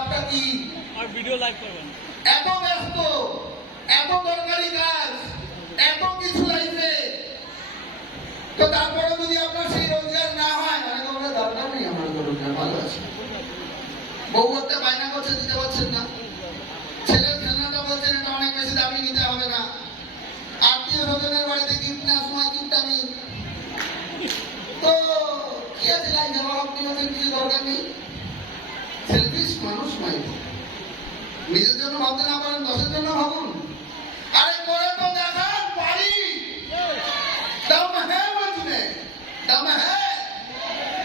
লাভটা কি? আর video live করবেন। এত ব্যস্ত, এত দরকারি কাজ, এত কিছু লাইফে, তো তারপরে যদি আপনার সেই রোজগার না হয়, মানে কোনো দরকার নেই আমার রোজগার, ভালো আছে। বউ করতে বায়না করছে, দিতে পারছেন না। ছেলের খেলনাটা বলছেন এটা অনেক বেশি দামি, নিতে হবে না। আত্মীয় স্বজনের বাড়িতে গিফট নেওয়ার সময় গিফট আমি, তো কি আছে লাইফে, আমার আপনি বলছেন কিছু দরকার নেই। সেলফিশ মানুষ মাইন্ড, নিজের জন্য ভাবতে না পারেন, দশের জন্য ভাবুন। আরে করে তো দেখান পারি, দম হ্যাঁ মুঝমে, দম হ্যাঁ,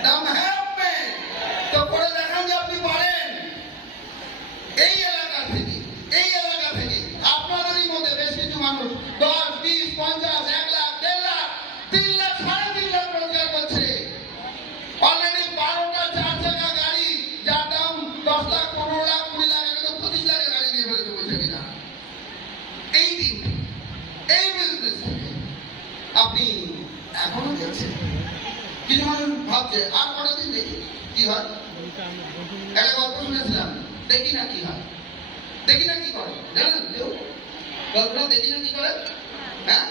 দম হ্যাঁ আপনি, তো করে দেখান যে আপনি পারেন। এই এলাকা থেকে, এই এলাকা থেকে আপনাদেরই মধ্যে বেশ কিছু মানুষ 10, 20, 50, 1 লাখ, 1.5 লাখ, 3 লাখ, 3.5 লাখ রোজগার করছে। অলরেডি 12টা 4 চাকা গাড়ি, যার দাম 10 লাখ, 15 লাখ, 20 লাখ, একদম 25 লাখের গাড়ি নিয়ে ফেলেছে, বলছে কিনা। এই দিন, এই বিজনেস আপনি এখনো দেখছেন। কিছু মানুষ ভাবছে আর কটা দিন দেখি কি হয়। একটা গল্প শুনেছিলাম, দেখি না কি হয়, দেখি না কি করে, জানেন কেউ গল্পটা? দেখি না কি করে, হ্যাঁ।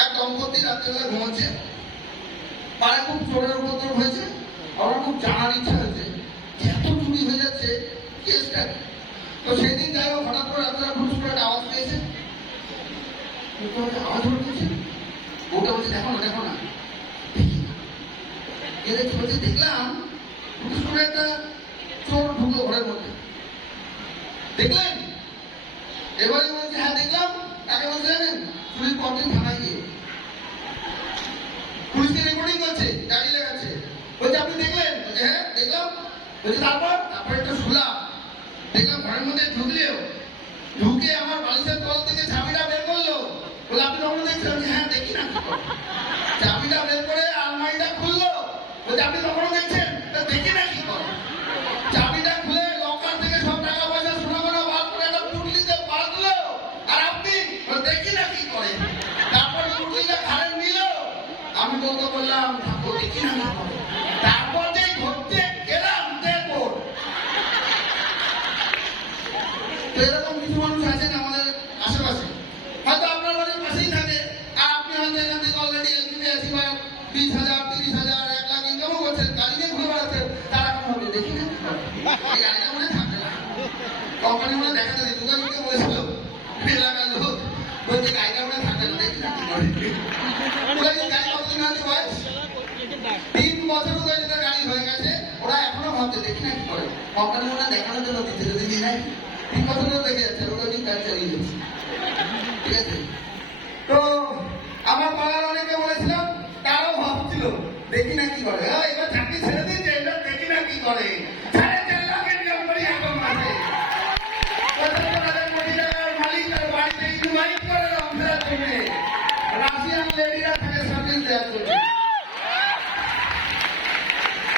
এক দম্পতি রাত্রেবেলা ঘুমাচ্ছে, পাড়ায় খুব চোরের উপদ্রব হয়েছে, আমার খুব জানার ইচ্ছা হয়েছে এত চুরি হয়ে যাচ্ছে, কেসটা কি। তো সেদিন যাই হোক হঠাৎ করে রাত্রে হুট করে একটা আওয়াজ পেয়েছে, আওয়াজ উঠেছে। ওটা বলছে দেখো না, দেখো না, দেখি না। এদের কি বলছে, দেখলাম হুট করে একটা চোর ঢুকলো ঘরের মধ্যে, দেখলেন? এবারে বলছে হ্যাঁ দেখলাম। তাকে বলছে জানেন, চুরির পরদিন থানায় গিয়ে পুলিশকে রেকর্ডিং করছে, ডায়েরি লেখাচ্ছে। বলছে আপনি দেখলেন? বলছে হ্যাঁ দেখলাম। বলছে তারপর একটু শুনলাম, দেখলাম ঘরের মধ্যে ঢুকলেও ঢুকে আমার বালিশের তল থেকে চাবিটা বের করলো। বলে আপনি তখন দেখছেন? হ্যাঁ দেখি না। চাবিটা বের করে আলমারিটা খুললো। বলছে আপনি তখন দেখছেন? দেখি না কি করে। চাবিটা খুলে লকার থেকে সব টাকা পয়সা সোনাগোনা বার করে একটা পুটলিতে বাঁধলো, আর আপনি দেখি না কি করে। তারপর পুটলিটা ঘাড়ে নিল, আমি বলতে বললাম ঠাকুর দেখি না কি করে। তারপর যে ধরতে গেলাম দেখো। তো এরকম কিছু মানুষ আছেন আমাদের আশেপাশে, হয়তো আপনার বাড়ির পাশেই থাকে, আর আপনি হয়তো এখান থেকে অলরেডি এলপিপি আছি বা 20,000, 30,000, 1 লাখ ইনকামও করছেন, গাড়ি নিয়ে ঘুরে বেড়াচ্ছেন। তারা এখন হবে দেখি না এই গাড়িটা মনে থাকবে না, কোম্পানি মনে দেখাতে দিত। দোকানকে বলেছিল এলাকার লোক, বলছে গাড়িটা মনে থাকবে না, দেখি না কি করে। গাড়ি কতদিন আছে বয়স? 3 বছরও তো এদের গাড়ি হয়ে গেছে, ওরা এখনো ভাবছে দেখি না কি করে। কোম্পানি মনে দেখানোর জন্য দিচ্ছে, যদি দিই নাই 3 বছরও দেখে যাচ্ছে, ওরা দিন গাড়ি চালিয়ে যাচ্ছে। ঠিক আছে, তো আমার পাড়ার অনেকে বলেছিলাম, তারাও ভাবছিল দেখি না কি করে। এবার চাকরি ছেড়ে দিয়েছে, এবার দেখি না কি করে। 4.5 লাখের কোম্পানি এখন আছে, 75,000 কোটি টাকার মালিক তার বাড়িতে ইনভাইট করে রমজানের জন্য রাশিয়ান লেডিরা থাকে সার্ভিস দেওয়ার জন্য।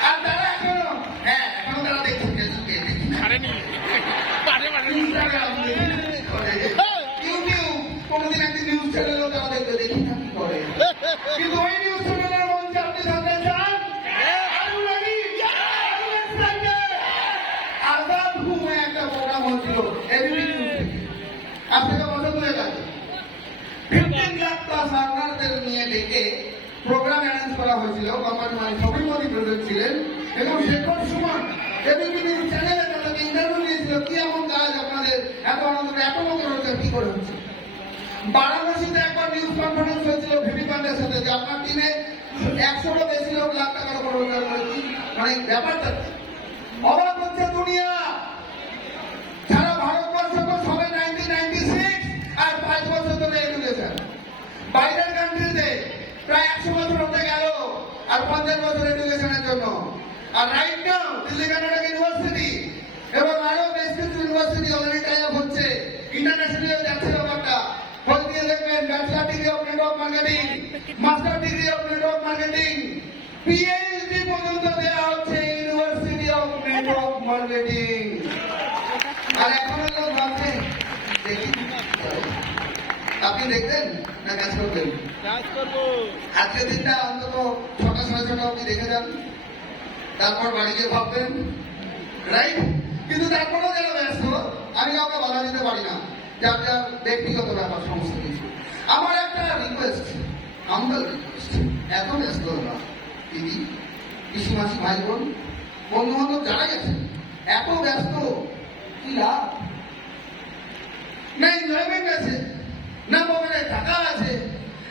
আর তারা এখনো, হ্যাঁ এখনো তারা দেখছে ফেসবুকে, দেখি না ইনস্টাগ্রাম, ইউটিউব, কোনদিন একদিন নিউজ চ্যানেলও তারা দেখবে দেখি না কি করে। কিন্তু ওই নিউজ চ্যানেলের মঞ্চে আপনি থাকতে চান? আজাদ হুমে একটা প্রোগ্রাম হচ্ছিল এবিপি নিউজ থেকে, আজ থেকে বছর 2 আগে 15 লাখ প্লাস আর্নারদের নিয়ে ডেকে প্রোগ্রাম অ্যারেঞ্জ করা হয়েছিল। কোম্পানি মানে সবই মোদী প্রেসিডেন্ট ছিলেন, এবং শেখর সুমন এবিপি নিউজ চ্যানেলে তাদেরকে ইন্টারভিউ নিয়েছিল, কি এমন কাজ আপনাদের এত আনন্দ, এত লোকের হচ্ছে, কি করে হচ্ছে। বারাণসীতে একবার নিউজ কনফারেন্স হয়েছিল ভিপি পান্ডের সাথে, যে আপনার টিমে 100টা বেশি লোক লাখ টাকার উপর রোজগার করেছি, মানে ব্যাপারটা অবাক হচ্ছে দুনিয়া। সারা ভারতবর্ষ তো সবে 1996 আর 5 বছর ধরে এডুকেশন। বাইরের কান্ট্রিতে প্রায় 100 বছর হতে গেল আর 50 বছর এডুকেশনের জন্য। আর right now Delhi Karnataka university এবং আরো বেশ কিছু ইউনিভার্সিটি অলরেডি টাই আপ হচ্ছে, ইন্টারন্যাশনাল যাচ্ছে ব্যাপারটা। ফল দিয়ে দেখবেন bachelor degree of network marketing, master degree of network marketing, PhD পর্যন্ত দেওয়া হচ্ছে ইউনিভার্সিটি অফ নেটওয়ার্ক মার্কেটিং। আর এখনো লোক ভাবছে দেখি আপনি দেখবেন না কাজ করবেন? আজকের দিনটা অন্তত 6টা 6:30 অবধি দেখে যান, তারপর বাড়িতে ভাববেন, রাইট? কিন্তু তারপরেও যারা ব্যস্ত, আমি কাউকে বাধা দিতে পারি না, যার যার ব্যক্তিগত ব্যাপার সমস্ত কিছু। আমার একটা রিকোয়েস্ট, হাম্বল রিকোয়েস্ট, এত ব্যস্ত না দিদি, পিসিমাসি, ভাই বোন, বন্ধু বান্ধব যারাই আছে, এত ব্যস্ত, কি লাভ? না এনজয়মেন্ট আছে, না পকেটে টাকা আছে,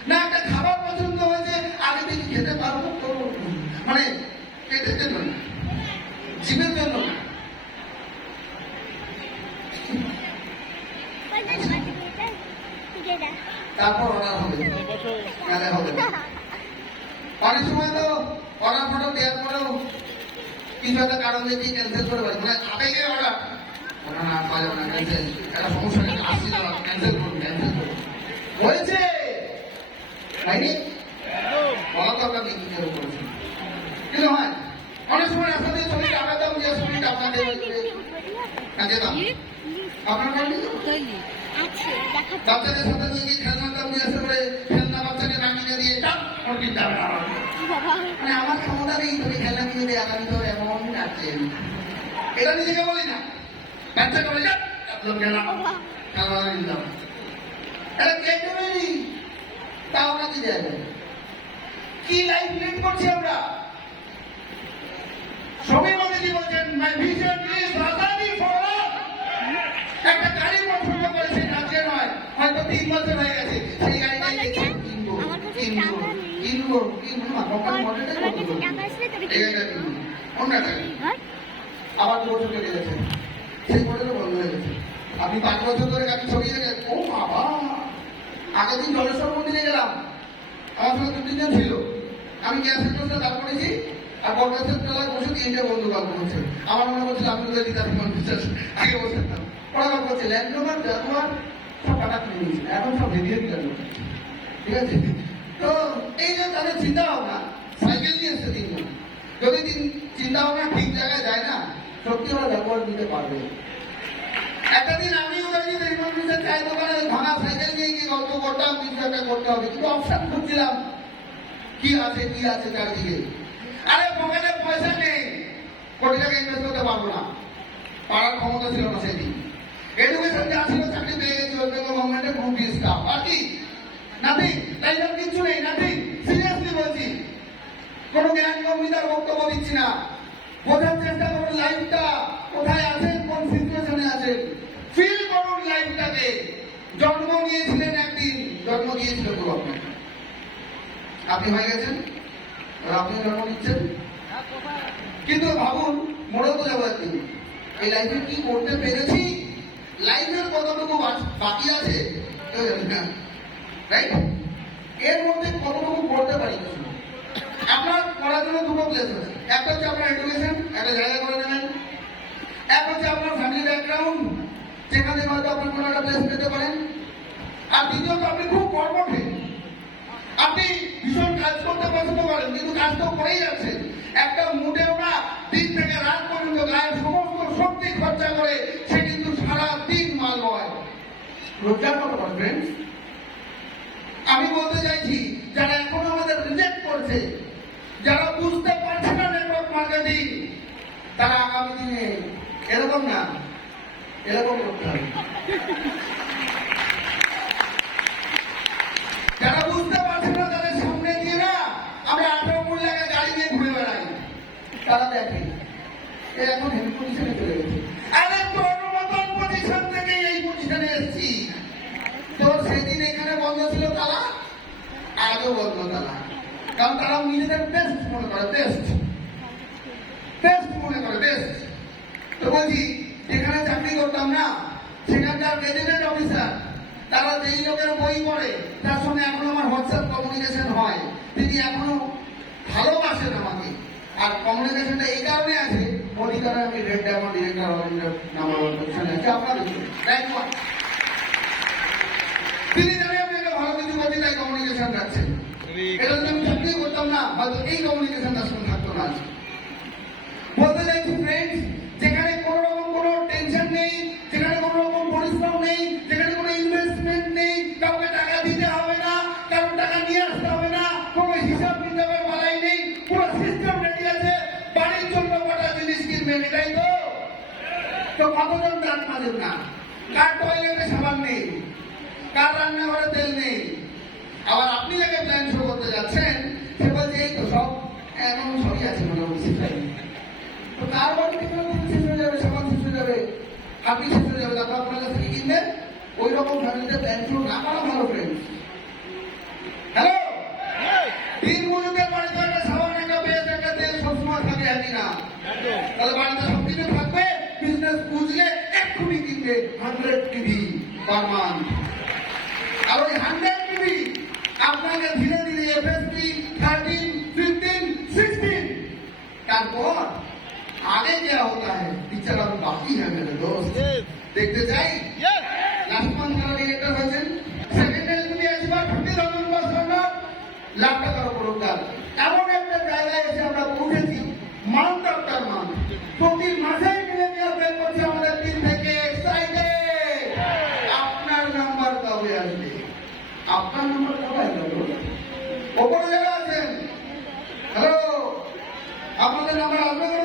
না একটা খাবার পছন্দ হয়েছে, আগে থেকে খেতে পারবো তো, মানে পেটের জন্য না, জীবের জন্য না। তারপর অর্ডার হবে, নাহলে হবে না। অনেক সময় তো অর্ডার ফর্ডার দেওয়ার পরেও কিছু একটা কারণ দেখিয়ে ক্যান্সেল করে পারি, মানে আবেগে অর্ডার না পাওয়া যাবে না, ক্যান্সেল, একটা সমস্যা নেই, আসছি না, ক্যান্সেল করুন, ক্যান্সেল করুন, হয়েছে হয়নি বলা দরকার নেই, কিছু করেছে। কিন্তু হয় অনেক সময় রাস্তা দিয়ে চলে আবেদন দিয়ে শরীরটা আপনাদের যেতাম, আপনার বাড়ি বাচ্চাদের সাথে নিয়ে খেলনার দাম দিয়ে আসতে পারে, খেলনা বাচ্চাকে নামিয়ে দিয়ে মানে আমার ক্ষমতা নেই, তুমি খেলনা কিনে দিয়ে আগামী ধরে এমন রাখছেন, এটা নিজেকে বলি না, বাচ্চাকে বলে যা খেলা খেলা নিলাম, এটা কে দেবে তাও নাকি দেয়, কি লাইফ লিড করছি আমরা? সবই মোদীজি বলছেন মাই vision is Azadi for all. একটা গাড়ি পছন্দ করেছে, আজকে নয়, হয়তো 3 বছর হয়ে গেছে, সেই গাড়িটাই কিনবো কিনবো কিনবো কিনবো না, কোম্পানি মডেলটা কিনবো, এই গাড়িটা কিনবো, অন্যটা আবার 2 বছর কেটে গেছে, সেই মডেলও বন্ধ হয়ে গেছে। আপনি 5 বছর ধরে গাড়ি ছড়িয়ে গেলেন, ও বাবা, আগের দিন জলেশ্বর মন্দিরে গেলাম, আমার সঙ্গে 2-3 জন ছিল, আমি গ্যাসের জন্য দাঁড় করেছি, আর বরগাছের তলায় বসে 3টে বন্ধু গল্প করছে, আমার মনে হচ্ছিল আমি তো দিতাম বিশ্বাস, আগে বসে থাকতাম, ওরা গল্প করছে ল্যান্ড রোভার জাগুয়ার সব টাকা কিনে নিয়েছে, এখন সব ভেঙে দিলাম, ঠিক আছে? তো এই যে তাদের চিন্তা ভাবনা, সাইকেল নিয়ে এসছে 3 জন, যদি চিন্তা ভাবনা ঠিক জায়গায় যায় না, সত্যি ওরা ব্যবহার দিতে পারবে। একটা দিন আমি চায়ের দোকানে ভাঙা সাইকেল নিয়ে গিয়ে গল্প করতাম, কিছু একটা করতে হবে, কিন্তু অপশন খুঁজছিলাম কি আছে চারিদিকে। আরে পকেটে পয়সা নেই, কোটি টাকা ইনভেস্ট করতে পারবো না, পাড়ার ক্ষমতা ছিল না সেদিন, এডুকেশন যা ছিল চাকরি পেয়ে গেছি ওয়েস্ট বেঙ্গল গভর্নমেন্টের গ্রুপ ডি স্টাফ, আর কি নাথিং, তাই সব কিচ্ছু নেই, নাথিং, সিরিয়াসলি বলছি, কোনো জ্ঞান কর্মীদের বক্তব্য দিচ্ছি না, বোঝার চেষ্টা করুন লাইফটা কোথায় আছেন, কোন সিচুয়েশনে আছেন, ফিল করুন লাইফটাকে। জন্ম নিয়েছিলেন একদিন, জন্ম দিয়েছিল তো আপনি হয়ে গেছেন, আপনি জন্ম নিচ্ছেন, কিন্তু ভাবুন মরেও তো যাবো একদিন, এই লাইফে কি করতে পেরেছি, লাইফের কতটুকু বাকি আছে রাইট, এর মধ্যে কতটুকু করতে পারি। আপনার পড়ার জন্য 2টো প্লেস আছে, একটা হচ্ছে আপনার এডুকেশন, একটা জায়গা করে নেবেন, এক হচ্ছে আপনার ফ্যামিলি ব্যাকগ্রাউন্ড, যেখানে হয়তো আপনি কোনো একটা প্লেস পেতে পারেন, আর দ্বিতীয়ত আপনি খুব কর্মঠে, আপনি ভীষণ কাজ করতে পছন্দ করেন, কিন্তু কাজ তো করেই যাচ্ছেন, একটা মুডেও না, দিন থেকে রাত পর্যন্ত গায়ের সমস্ত শক্তি খরচা করে সে কিন্তু সারা দিন মাল হয়, রোজগার কত করে ফ্রেন্ডস? আমি বলতে চাইছি যারা এখন আমাদের রিজেক্ট করছে, যারা বুঝতে পারছে না নেটওয়ার্ক মার্কেটিং, তারা আগামী দিনে এরকম না, এরকম করতে হবে। যারা বুঝতে পারছে না তাদের সামনে দিয়ে না আমি 18 লাখের গাড়ি নিয়ে ঘুরে বেড়াই, তারা দেখে এখন হেভি পজিশনে চলে গেছে, আরে তোর মতন পজিশন থেকে এই পজিশনে এসেছি, তোর সেদিন এখানে বন্ধ ছিল তালা, আজও বন্ধ তালা, কারণ তারা নিজেদের বেস্ট মনে করে, বেস্ট মনে করে, বেস্ট। তো বলছি যেখানে চাকরি করতাম না, সেখানকার গেজেটেড অফিসার, তারা যেই লোকের বই পড়ে তার সঙ্গে এখনো আমার হোয়াটসঅ্যাপ কমিউনিকেশন হয়, তিনি এখনো ভালোবাসেন আমাকে, আর কমিউনিকেশনটা এই কারণে আছে, অধিকারে আমি রেড ডায়মন্ড ডিরেক্টর নাম্বার 1 পজিশনে আছে, আপনাদের র্যাঙ্ক 1, তিনি জানে আমি একটা ভালো কিছু করছি, তাই কমিউনিকেশন রাখছেন, এটা যদি আমি চাকরি করতাম না হয়তো এই কমিউনিকেশন তার সঙ্গে থাকতো না। বলতে চাইছি ফ্রেন্ডস, যেখানে কোনো রকম কোনো টেনশন নেই, যেখানে কোনো রকম পরিশ্রম নেই, যেখানে কোনো ইনভেস্টমেন্ট নেই, কাউকে টাকা দিতে হবে না, কারো টাকা নিয়ে আসতে হবে না, কোনো হিসাব নিকাবের বালাই নেই, পুরো সিস্টেম রেডি আছে, বাড়ির জন্য মুছবেন, এটাই তো। তো কতজন দাঁত মাজেন না? কার টয়লেটে সাবান নেই, কার রান্নাঘরে তেল নেই। আবার আপনি যাকে প্ল্যান শো করতে যাচ্ছেন সে বলছে এই তো সব এমন সবই আছে মোটামুটি সেটাই। তো তার বাড়ি থেকে শেষ হয়ে যাবে, সাবান শেষ হয়ে যাবে, আপনি শেষ হয়ে যাবে, তারপর আপনার কাছে কিনবেন। ওই রকম ফ্যামিলিতে প্ল্যান শো না করা ভালো ফ্রেন্ড। হ্যালো, দিন মজুদের বাড়িতে একটা সাবান, একটা পেঁয়াজ, একটা তেল সবসময় থাকে একই না। তাহলে বাড়িতে সব কিছু থাকবে, বিজনেস বুঝলে এক্ষুনি কিনবে 100 টিভি পার মান্থ। আর ওই 100 টিভি আপনাকে ধীরে ধীরে FSP 13, 15, 16 তারপর आगे क्या होता है पिक्चर अब बाकी है मेरे दोस्त, देखते जाए। लास्ट मंथ का डिरेक्टर হয়েছেন, সেকেন্ড এলবিডি এক্সপার্ট 50,000 লাখ টাকার পুরস্কার। এমন একটা জায়গায় এসে আমরা পৌঁছেছি মান্থ আফটার মান্থ, প্রতি মাসে মিলেনিয়াল ব্রেক করছে আমাদের টিম থেকে। এক্সাইটেড। আপনার নাম্বার কবে আসবে? আপনার নাম্বার কবে আসবে? ওপরে যারা আছেন, হ্যালো, আপনাদের নাম্বার আসবে?